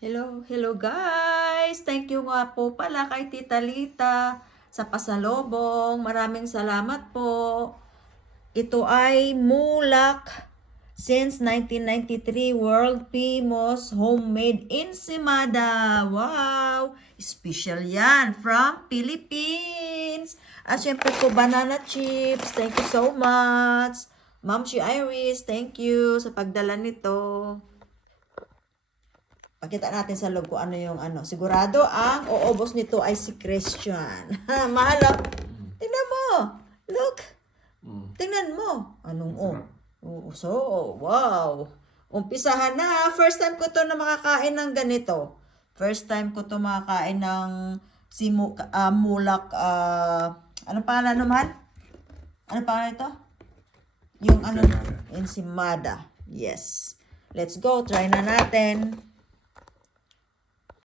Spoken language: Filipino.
Hello guys! Thank you nga po pala kay Tita Lita sa pasalubong. Maraming salamat po. Ito ay mulak. Since 1993, world famous homemade ensimada. Wow! Special yan from Philippines. At syempre po, banana chips. Thank you so much. Ma'am Shi Iris, thank you sa pagdala nito. Pakita natin sa loob kung ano yung ano. Sigurado ang uubos nito ay si Christian. Mahal. Tingnan mo. Look. Tingnan mo. Anong So, wow. Umpisahan na. First time ko to na makakain ng ganito. First time ko to makakain ng mulak. Anong pangalan naman? Anong pangalan ito? Yung ano? Ensimada. Yes. Let's go. Try na natin.